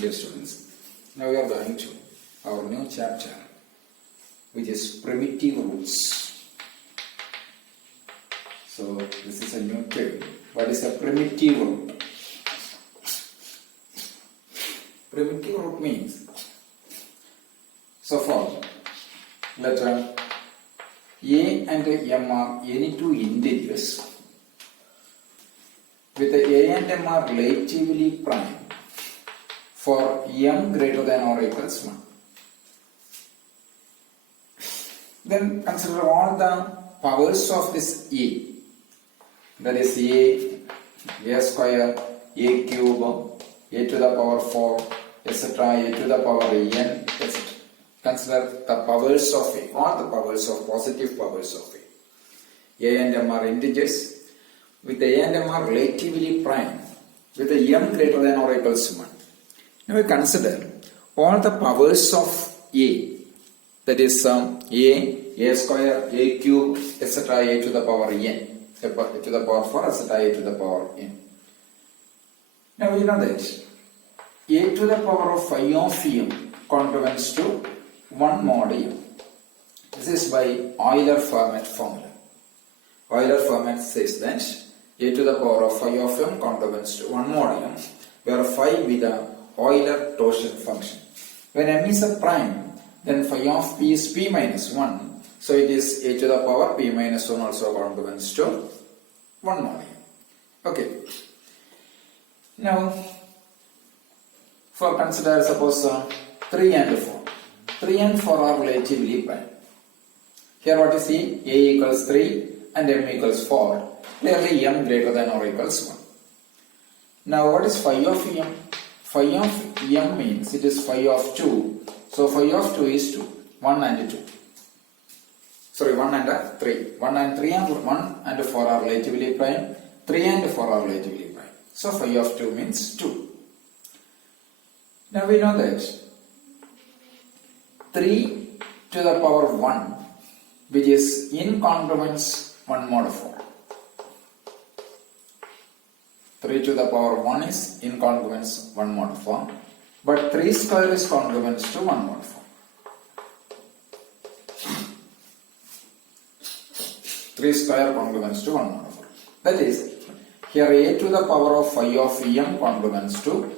Dear students, now we are going to our new chapter, which is primitive roots. So this is a new term. What is a primitive root? Primitive root means, so far, letter A and M are any two integers with the A and M are relatively prime for m greater than or equals 1. Then consider all the powers of this A. That is A square, A cube, A to the power 4, etc., A to the power n, etc. Consider the powers of A, all the powers of positive powers of A. A and M are integers with the A and M are relatively prime with the m greater than or equals 1. Now we consider all the powers of A, that is A square, A cube, etc., A to the power n, A to the power 4, etc., A to the power n. Now we know that A to the power of phi of m corresponds to 1 mod m. This is by Euler-Fermat formula. Euler-Fermat says that A to the power of phi of m corresponds to 1 mod m, where phi be the Euler torsion function. When m is a prime, then phi of p is p minus 1. So it is A to the power p minus 1 also corresponds to 1 mod m. Okay. Now, for consider suppose 3 and 4. 3 and 4 are relatively prime. Here what is A? A equals 3 and m equals 4. Clearly m greater than or equals 1. Now what is phi of m? Phi of m means it is phi of 2. So phi of 2 is 2. 1 and 2. Sorry, 1 and 3. 1 and 3 and 1 and 4 are relatively prime. 3 and 4 are relatively prime. So phi of 2 means 2. Now we know that 3 to the power 1, which is incongruence 1 mod 4. 3 to the power 1 is incongruence 1 mod 4, but 3 square is congruence to 1 mod 4. 3 square congruence to 1 mod 4. That is, here A to the power of phi of m congruence to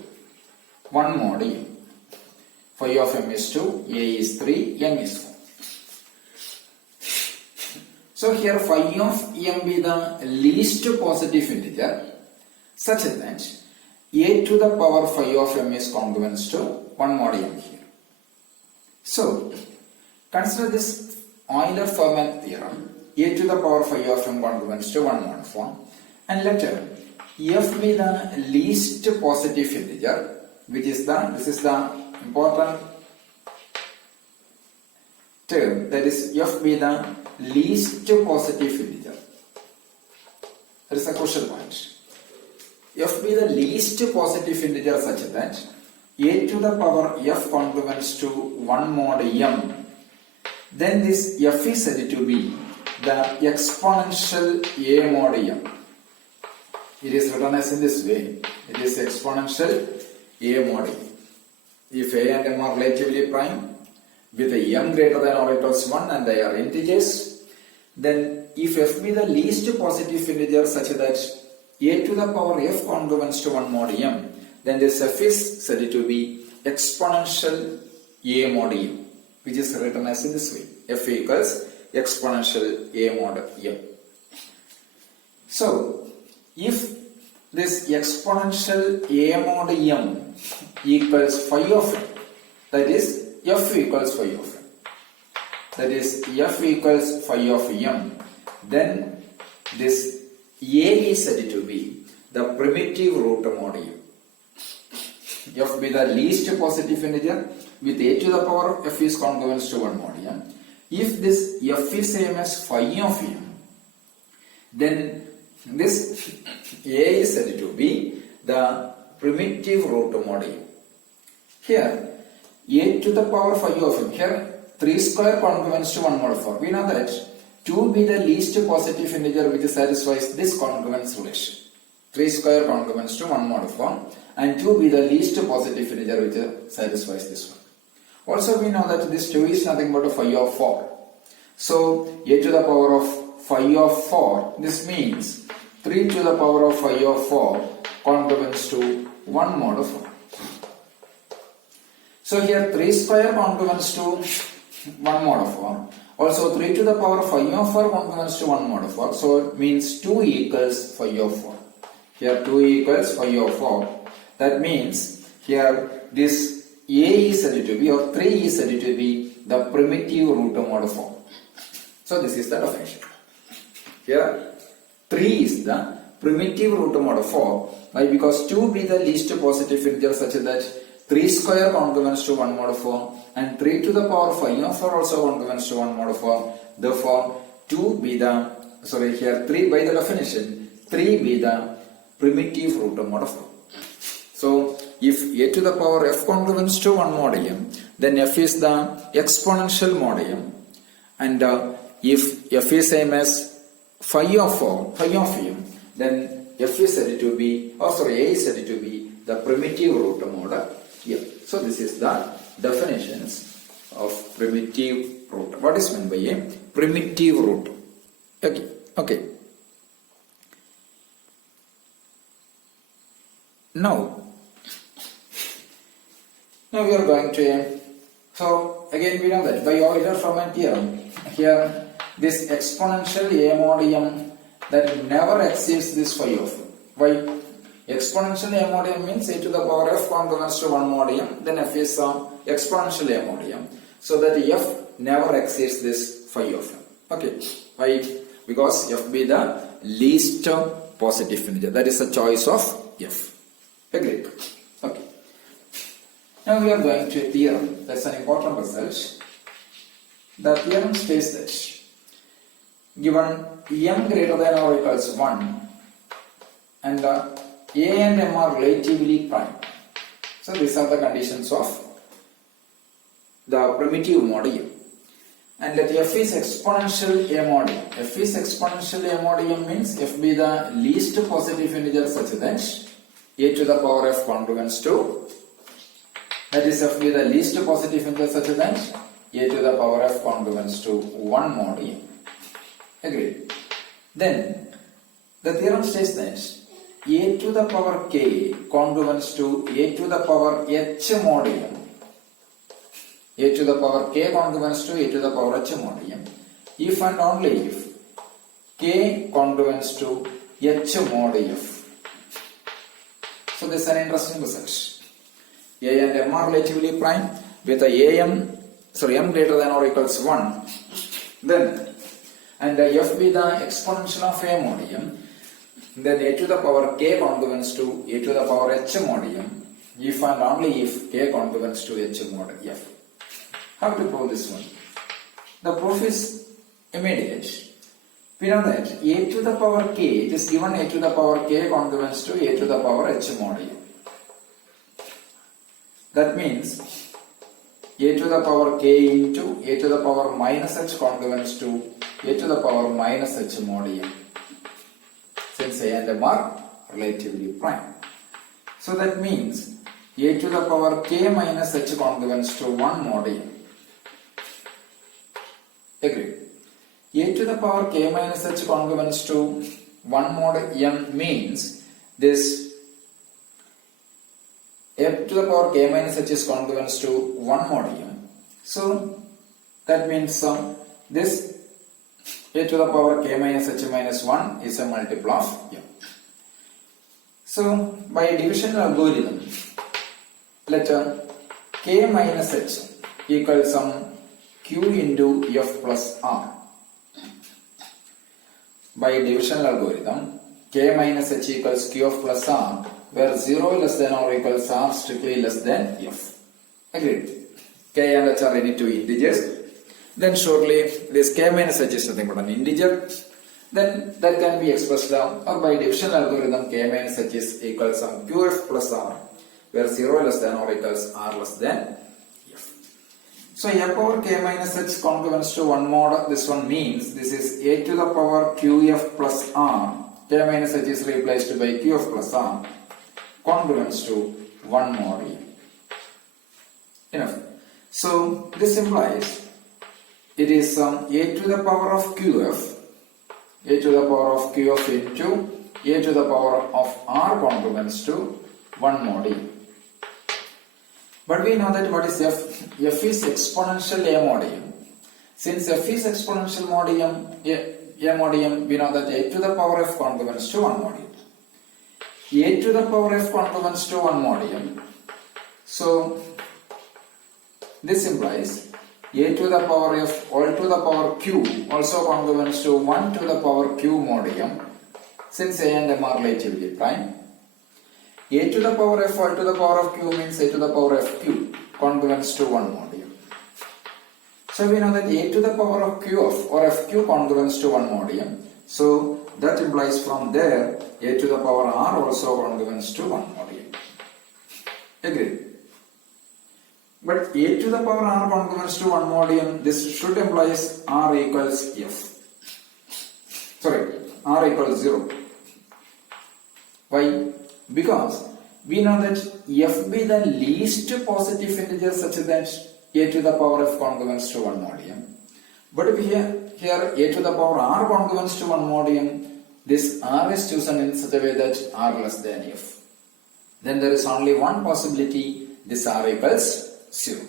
1 mod m. Phi of m is 2, A is 3, m is 4. So here phi of m be the least positive integer such that A to the power phi of m is congruence to 1 mod m here. So consider this Euler-Fermat theorem. A to the power phi of m congruence to 1 mod 4, and let f be the least positive integer, which is this is the important term, that is f be the least positive integer. That is a crucial point. F be the least positive integer such that A to the power f congruence to 1 mod m, then this f is said to be the exponential A mod m. It is written as in this way. It is exponential A mod m. If A and m are relatively prime with a m greater than or equals 1 and they are integers, then if f be the least positive integer such that A to the power f congruence to 1 mod m, then this f is said to be exponential A mod m, which is written as in this way. F equals exponential A mod m. So, if this exponential A mod m equals phi of m, that is f equals phi of m, that is f equals phi of m, then this A is said to be the primitive root mod m. F be the least positive integer with A to the power f is congruence to 1 mod m. If this f is same as phi of m, then this A is said to be the primitive root mod m. Here A to the power phi of m, here 3 square congruence to 1 mod 4. We know that 2 be the least positive integer which satisfies this congruence relation. 3 square congruence to 1 mod 4, and 2 be the least positive integer which satisfies this one. Also we know that this 2 is nothing but a phi of 4. So a to the power of phi of 4, this means 3 to the power of phi of 4 congruence to 1 mod of 4. So here 3 square congruence to 1 mod of 4. Also 3 to the power of phi of 4 congruence to 1 mod of 4. So it means 2 equals phi of 4. Here 2 equals phi of 4. That means here this a is said to be, or 3 is said to be the primitive root mod of 4. So this is the definition. Here 3 is the primitive root mod of 4. Why? Because 2 be the least positive integer such that 3 square congruence to 1 mod of 4 and 3 to the power of phi of 4 also congruence to 1 mod of 4. Therefore 2 be the, here 3 by the definition, 3 be the primitive root mod of 4. So if a to the power f congruence to 1 mod m, then f is the exponential mod m, and if f is same as phi of 4, phi of m, then f is said to be, a is said to be the primitive root mod m. So this is the definitions of primitive root. What is meant by a primitive root? Okay. Now we are going to, so again we know that by Euler-Fermat theorem, here this exponential a mod m that never exceeds this phi of m. Why? Exponential a mod m means a to the power f congruence to 1 mod m, then f is exponential a mod m, so that f never exceeds this phi of m. Okay, why? Because f be the least positive integer, that is the choice of f. Agreed? Okay. Now we are going to a theorem. That's an important result. The theorem states that given m greater than or equals 1 and a and m are relatively prime. So these are the conditions of the primitive mod m. And let f is exponential a mod m. F is exponential a mod m means f be the least positive integer such that a to the power f congruence to, that is f be the least positive integer such that a to the power f congruence to 1 mod m. Agreed? Then the theorem states that a to the power k congruence to a to the power h mod m. A to the power k congruence to a to the power h mod m if and only if k congruence to h mod f. So this is an interesting result. A and m are relatively prime with m greater than or equals 1. Then and f be the exponential of a mod m, then a to the power k congruence to a to the power h mod m if and only if k congruence to h mod f. How to prove this one? The proof is immediate. We know that a to the power k, it is given a to the power k congruence to a to the power h mod m. That means a to the power k into a to the power minus h congruence to a to the power minus h mod m, since a and m are relatively prime. So that means a to the power k minus h congruence to 1 mod m. Agreed? A to the power k minus h congruence to 1 mod m means this f to the power k minus h is congruence to 1 mod m. So that means this a to the power k minus h minus 1 is a multiple of m. So by division algorithm, let k minus h equals q into f plus r. By divisional algorithm, k minus h equals qf plus r, where 0 less than or equals r strictly less than f. Agreed? K and h are any two integers. Then surely this k minus h is nothing but an integer. Then that can be expressed or by divisional algorithm k minus h is equals qf plus r, where 0 less than or equals r less than f. So a power k minus h congruence to 1 mod, this one means this is a to the power qf plus r k minus h is replaced by qf plus r congruence to 1 mod e. Enough. So this implies it is a to the power of qf, a to the power of qf into a to the power of r congruence to 1 mod e. But we know that what is f? F is exponential a mod m. Since f is exponential mod m, a mod m, we know that a to the power f congruence to 1 mod m. A to the power f congruence to 1 mod m. So this implies a to the power f all to the power q also congruence to 1 to the power q mod m, since a and m are relatively prime. A to the power f all to the power of q means a to the power of q congruence to 1 mod m. So we know that a to the power of q of or fq congruence to 1 mod m. So that implies from there a to the power r also congruence to 1 mod m. Agreed? But a to the power r congruence to 1 mod m, this should implies r equals f. Sorry, r equals 0. Why? Because we know that f be the least positive integer such that a to the power f congruence to 1 mod m. But if here a to the power r congruence to 1 mod m, this r is chosen in such a way that r less than f. Then there is only one possibility, this r equals 0.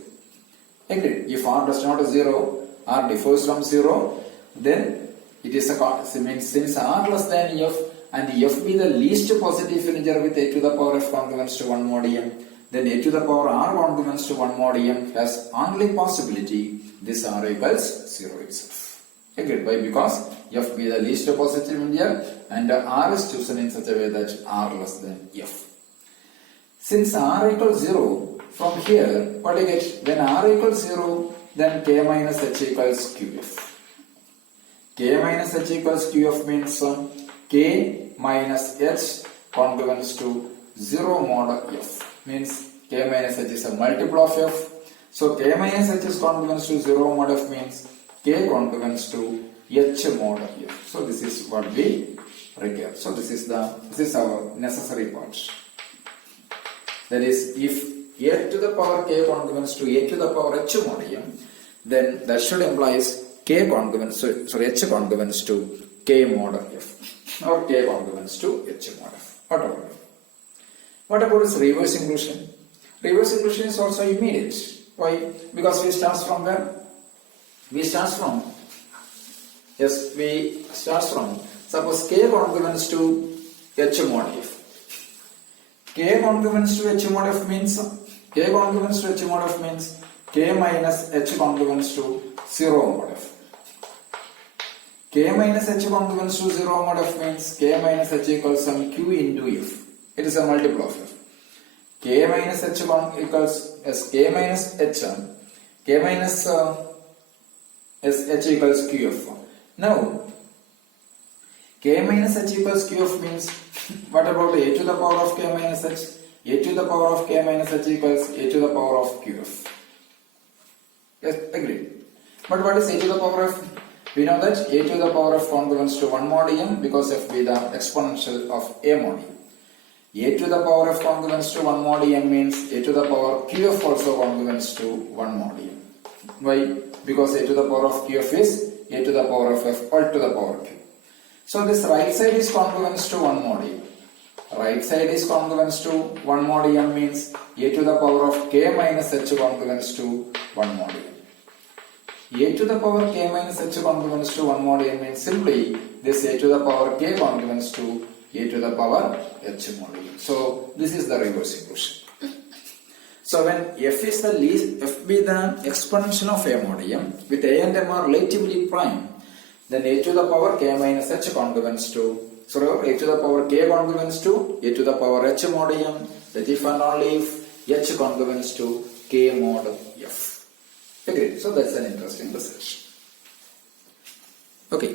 Agreed? If r does not 0, r differs from 0, then it is means since r less than f and f be the least positive integer with a to the power f congruence to 1 mod m, then a to the power r congruence to 1 mod m has only possibility this r equals 0 itself. Agreed? Why? Because f be the least positive integer and r is chosen in such a way that r less than f. Since r equals 0, from here what do you get? When r equals 0, then k minus h equals qf. K minus h equals qf means k minus h congruence to 0 mod f, means k minus h is a multiple of f. So k minus h is congruence to 0 mod f means k congruence to h mod f. So this is what we require. So this is our necessary part. That is, if a to the power k congruence to a to the power h mod m, then that should implies k congruence, h congruence to k mod f, or k congruence to h mod f, whatever. What about this reverse inclusion? Reverse inclusion is also immediate. Why? Because we start from where? We start from suppose k congruence to h mod f. K congruence to h mod f means k minus h congruence to 0 mod f. K minus h congruence to 0 mod f means k minus h equals some q into f. It is a multiple of f. K minus h equals k minus h equals qf. Now k minus h equals qf means what about a to the power of k minus h? A to the power of k minus h equals a to the power of qf. Yes, agree. But what is a to the power of? We know that a to the power of congruence to 1 mod m because f be the exponential of a mod m. A to the power of congruence to 1 mod m means a to the power qf also congruence to 1 mod m. Why? Because a to the power of qf is a to the power of f all to the power q. So this right side is congruence to 1 mod m. Right side is congruence to 1 mod m means a to the power of k minus h congruence to 1 mod m. A to the power k minus h congruence to 1 mod m means simply this a to the power k congruence to a to the power h mod m. So this is the reverse inclusion. So when f is the least, f be the exponential of a mod m with a and m are relatively prime, then a to the power k minus h congruence to a to the power k congruence to a to the power h mod m, that if and only if h congruence to k mod f. Agreed? So that's an interesting research. Okay.